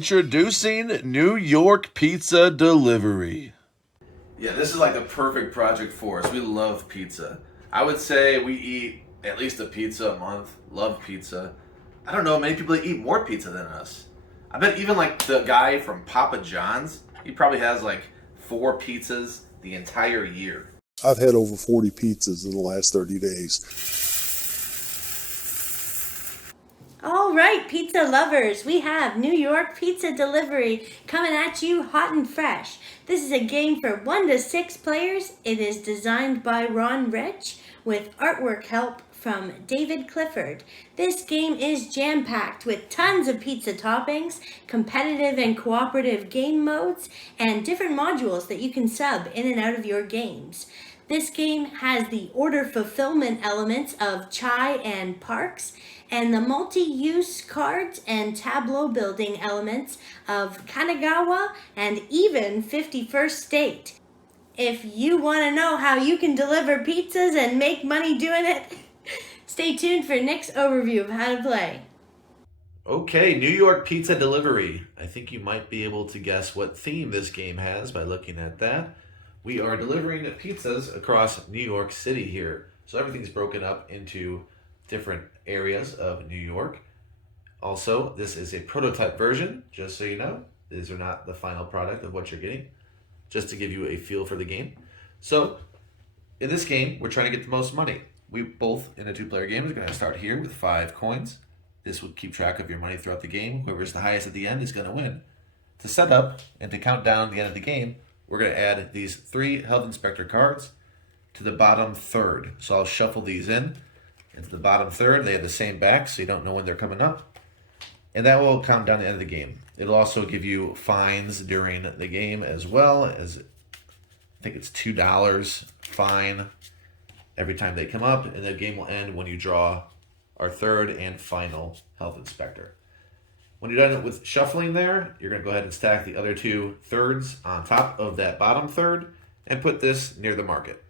Introducing New York Pizza Delivery. Yeah, this is like the perfect project for us. We love pizza. I would say we eat at least a pizza a month. Love pizza. I don't know, many people eat more pizza than us. I bet even like the guy from Papa John's, he probably has like 4 pizzas the entire year. I've had over 40 pizzas in the last 30 days. All right, pizza lovers, we have New York Pizza Delivery coming at you hot and fresh. This is a game for 1 to 6 players. It is designed by Ron Rich with artwork help from David Clifford. This game is jam-packed with tons of pizza toppings, competitive and cooperative game modes, and different modules that you can sub in and out of your games. This game has the order fulfillment elements of Chai and Parks, and the multi-use cards and tableau building elements of Kanagawa and even 51st State. If you want to know how you can deliver pizzas and make money doing it, stay tuned for Nick's overview of how to play. Okay, New York Pizza Delivery. I think you might be able to guess what theme this game has by looking at that. We are delivering pizzas across New York City here. So everything's broken up into different areas of New York. Also, this is a prototype version, just so you know. These are not the final product of what you're getting, just to give you a feel for the game. So, in this game, we're trying to get the most money. We both, in a 2-player game, are going to start here with 5 coins. This will keep track of your money throughout the game. Whoever's the highest at the end is going to win. To set up and to count down the end of the game, we're going to add these 3 Health Inspector cards to the bottom third. So I'll shuffle these in. Into the bottom third, they have the same back, so you don't know when they're coming up. And that will count down the end of the game. It'll also give you fines during the game as well, as I think it's $2 fine every time they come up, and the game will end when you draw our third and final Health Inspector. When you're done with shuffling there, you're going to go ahead and stack the other 2 thirds on top of that bottom third and put this near the market.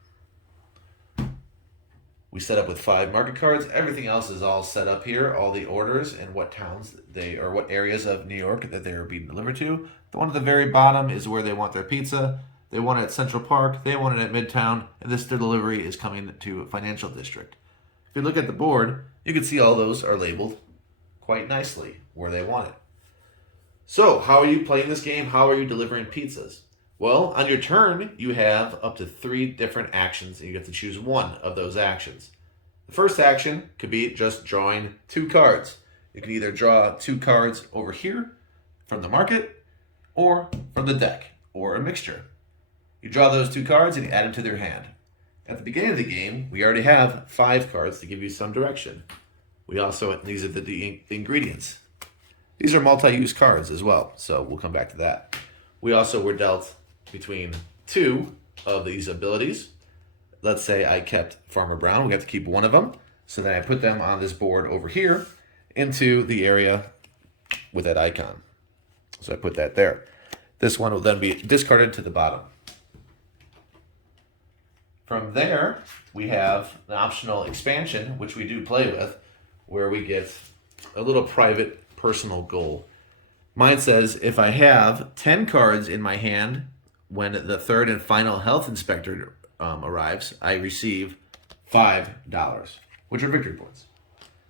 We set up with 5 market cards. Everything else is all set up here, all the orders and what towns or what areas of New York that they're being delivered to. The one at the very bottom is where they want their pizza. They want it at Central Park, they want it at Midtown, and this delivery is coming to Financial District. If you look at the board, you can see all those are labeled quite nicely where they want it. So, how are you playing this game? How are you delivering pizzas? Well, on your turn, you have up to 3 different actions, and you get to choose one of those actions. The first action could be just drawing 2 cards. You can either draw 2 cards over here from the market, or from the deck, or a mixture. You draw those 2 cards and you add them to their hand. At the beginning of the game, we already have 5 cards to give you some direction. These are the ingredients. These are multi-use cards as well, so we'll come back to that. We also were dealt between 2 of these abilities. Let's say I kept Farmer Brown. We have to keep one of them. So then I put them on this board over here into the area with that icon. So I put that there. This one will then be discarded to the bottom. From there, we have an optional expansion, which we do play with, where we get a little private personal goal. Mine says, if I have 10 cards in my hand when the third and final Health Inspector arrives, I receive $5, which are victory points.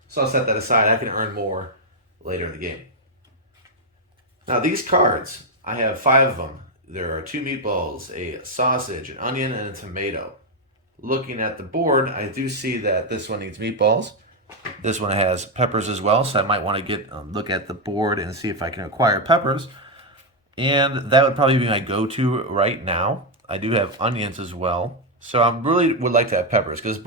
So I'll set that aside. I can earn more later in the game. Now these cards, I have 5 of them. There are 2 meatballs, a sausage, an onion, and a tomato. Looking at the board, I do see that this one needs meatballs. This one has peppers as well, so I might want to look at the board and see if I can acquire peppers. And that would probably be my go-to right now. I do have onions as well, so I really would like to have peppers because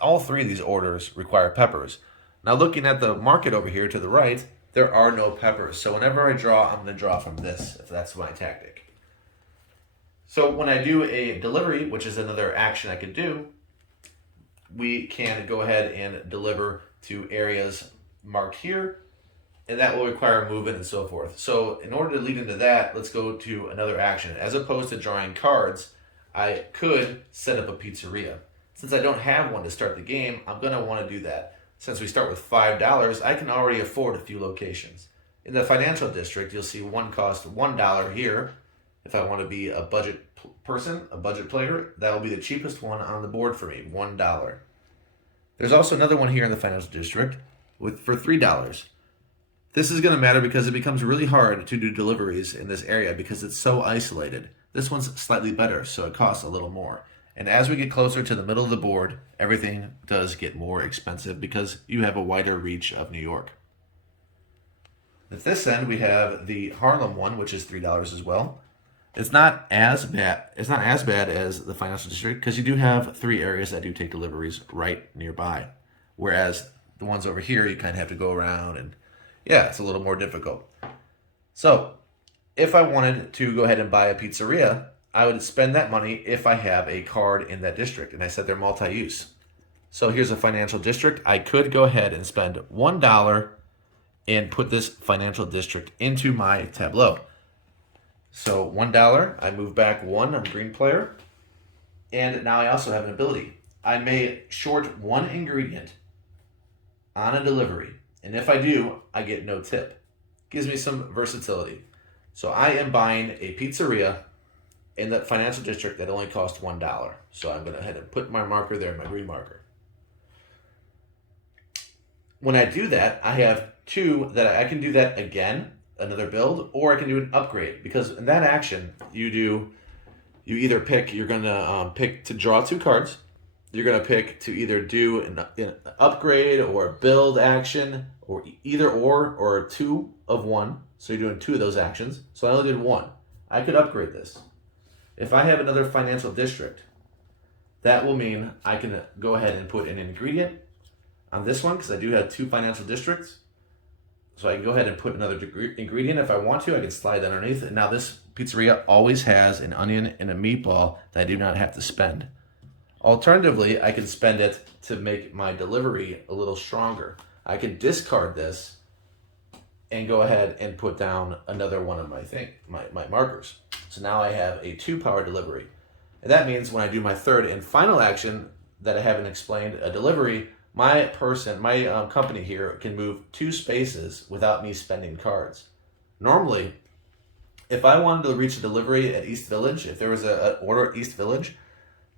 all 3 of these orders require peppers. Now looking at the market over here to the right, there are no peppers. So whenever I draw, I'm going to draw from this, if that's my tactic. So when I do a delivery, which is another action I could do, we can go ahead and deliver to areas marked here, and that will require movement and so forth. So in order to lead into that, let's go to another action. As opposed to drawing cards, I could set up a pizzeria. Since I don't have one to start the game, I'm going to want to do that. Since we start with $5, I can already afford a few locations. In the financial district, you'll see one cost $1 here. If I want to be a budget person, a budget player, that will be the cheapest one on the board for me, $1. There's also another one here in the financial district for $3. This is going to matter because it becomes really hard to do deliveries in this area because it's so isolated. This one's slightly better, so it costs a little more. And as we get closer to the middle of the board, everything does get more expensive because you have a wider reach of New York. At this end, we have the Harlem one, which is $3 as well. It's not as bad. It's not as bad as the financial district because you do have 3 areas that do take deliveries right nearby. Whereas the ones over here, you kind of have to go around and yeah, it's a little more difficult. So if I wanted to go ahead and buy a pizzeria, I would spend that money if I have a card in that district. And I said they're multi-use. So here's a financial district. I could go ahead and spend $1 and put this financial district into my tableau. So $1, I move back 1 on green player. And now I also have an ability. I may short 1 ingredient on a delivery. And if I do, I get no tip. Gives me some versatility. So I am buying a pizzeria in the financial district that only costs $1. So I'm going to head and put my marker there, my green marker. When I do that, I have 2 that I can do that again, another build, or I can do an upgrade. Because in that action, you either pick, you're going to pick to draw 2 cards. You're going to pick to either do an upgrade or a build action, or either or 2 of 1. So you're doing 2 of those actions. So I only did 1. I could upgrade this. If I have another financial district, that will mean I can go ahead and put an ingredient on this one because I do have 2 financial districts. So I can go ahead and put another ingredient if I want to. I can slide that underneath. And now this pizzeria always has an onion and a meatball that I do not have to spend. Alternatively, I can spend it to make my delivery a little stronger. I can discard this and go ahead and put down another one of my markers. So now I have a 2-power delivery. And that means when I do my third and final action that I haven't explained, a delivery, my company here can move 2 spaces without me spending cards. Normally, if I wanted to reach a delivery at East Village, if there was an order at East Village,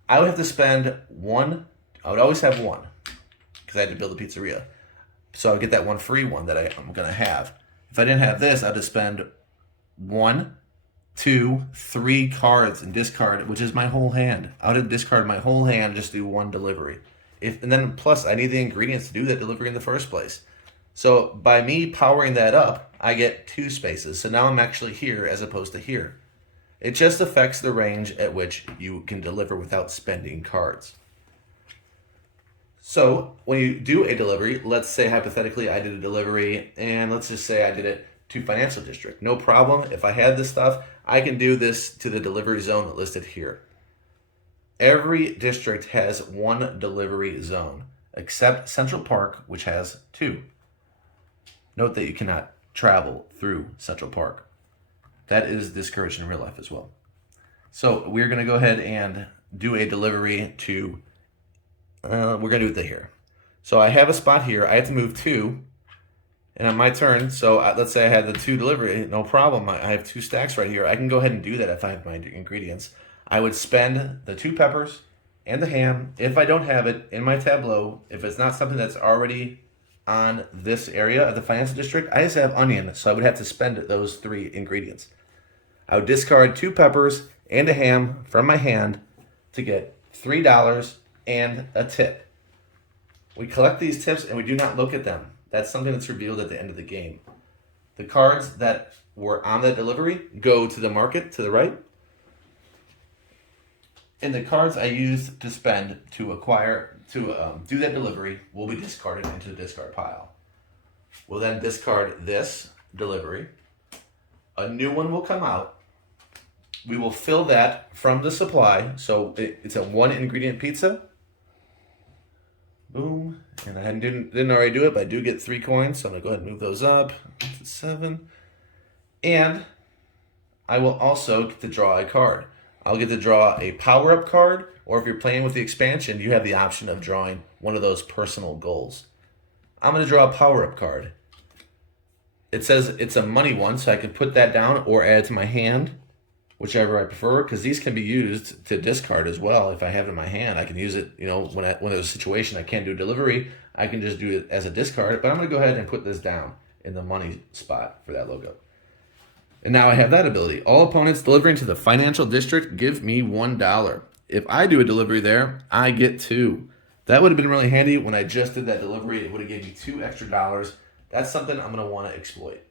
I would have to spend 1. I would always have 1 because I had to build a pizzeria. So I would get that 1 free one that I'm going to have. If I didn't have this, I'd have to spend 1, 2, 3 cards and discard, which is my whole hand. I would have discarded my whole hand just to do 1 delivery. And then plus, I need the ingredients to do that delivery in the first place. So by me powering that up, I get 2 spaces. So now I'm actually here as opposed to here. It just affects the range at which you can deliver without spending cards. So when you do a delivery, let's say hypothetically I did a delivery and let's just say I did it to financial district. No problem. If I had this stuff, I can do this to the delivery zone listed here. Every district has 1 delivery zone, except Central Park, which has 2. Note that you cannot travel through Central Park. That is discouraged in real life as well. So we're going to go ahead and do a delivery to, we're going to do it to here. So I have a spot here. I have to move 2. And on my turn, so let's say I had the 2 delivery, no problem. I have 2 stacks right here. I can go ahead and do that if I have my ingredients. I would spend the 2 peppers and the ham. If I don't have it in my tableau, if it's not something that's already on this area of the financial district, I just have onion, so I would have to spend those 3 ingredients. I would discard 2 peppers and a ham from my hand to get $3 and a tip. We collect these tips and we do not look at them. That's something that's revealed at the end of the game. The cards that were on that delivery go to the market to the right. And the cards I used to spend to acquire, do that delivery will be discarded into the discard pile. We'll then discard this delivery. A new one will come out. We will fill that from the supply. So it's a 1 ingredient pizza. Boom. And I didn't already do it, but I do get 3 coins. So I'm going to go ahead and move those up to 7. And I will also get to draw a card. I'll get to draw a power-up card, or if you're playing with the expansion, you have the option of drawing one of those personal goals. I'm going to draw a power-up card. it says it's a money one, so I can put that down or add it to my hand, whichever I prefer, because these can be used to discard as well. If I have it in my hand, I can use it, when there's a situation I can't do delivery, I can just do it as a discard, but I'm going to go ahead and put this down in the money spot for that logo. And now I have that ability. All opponents delivering to the financial district give me $1. If I do a delivery there, I get 2. That would have been really handy when I just did that delivery. It would have gave me $2 extra. That's something I'm going to want to exploit.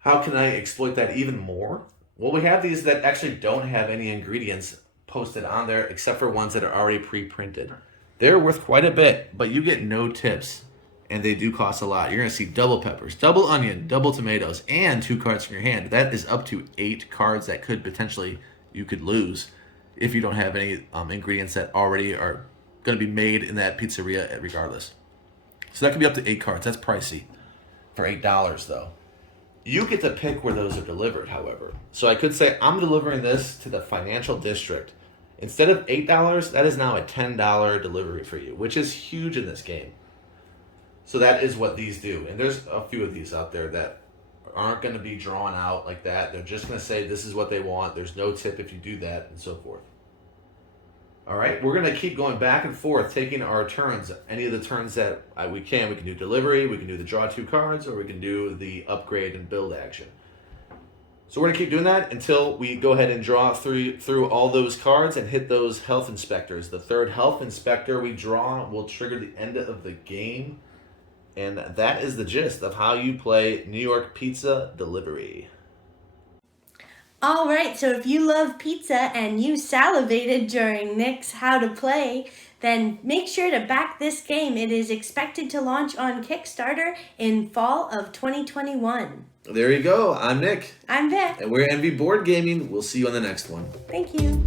How can I exploit that even more? Well, we have these that actually don't have any ingredients posted on there except for ones that are already pre-printed. They're worth quite a bit, but you get no tips, and they do cost a lot. You're going to see double peppers, double onion, double tomatoes, and 2 cards in your hand. That is up to 8 cards that you could lose if you don't have any ingredients that already are going to be made in that pizzeria regardless. So that could be up to 8 cards. That's pricey for $8 though. You get to pick where those are delivered, however. So I could say, I'm delivering this to the financial district. Instead of $8, that is now a $10 delivery for you, which is huge in this game. So that is what these do. And there's a few of these out there that aren't going to be drawn out like that. They're just going to say this is what they want. There's no tip if you do that, and so forth. All right, we're going to keep going back and forth, taking our turns. Any of the turns that we can do delivery, we can do the draw 2 cards, or we can do the upgrade and build action. So we're going to keep doing that until we go ahead and draw through all those cards and hit those health inspectors. The 3rd health inspector we draw will trigger the end of the game. And that is the gist of how you play New York Pizza Delivery. All right, so if you love pizza and you salivated during Nick's How to Play, then make sure to back this game. It is expected to launch on Kickstarter in fall of 2021. There you go. I'm Nick. I'm Vic. And we're Envy Board Gaming. We'll see you on the next one. Thank you.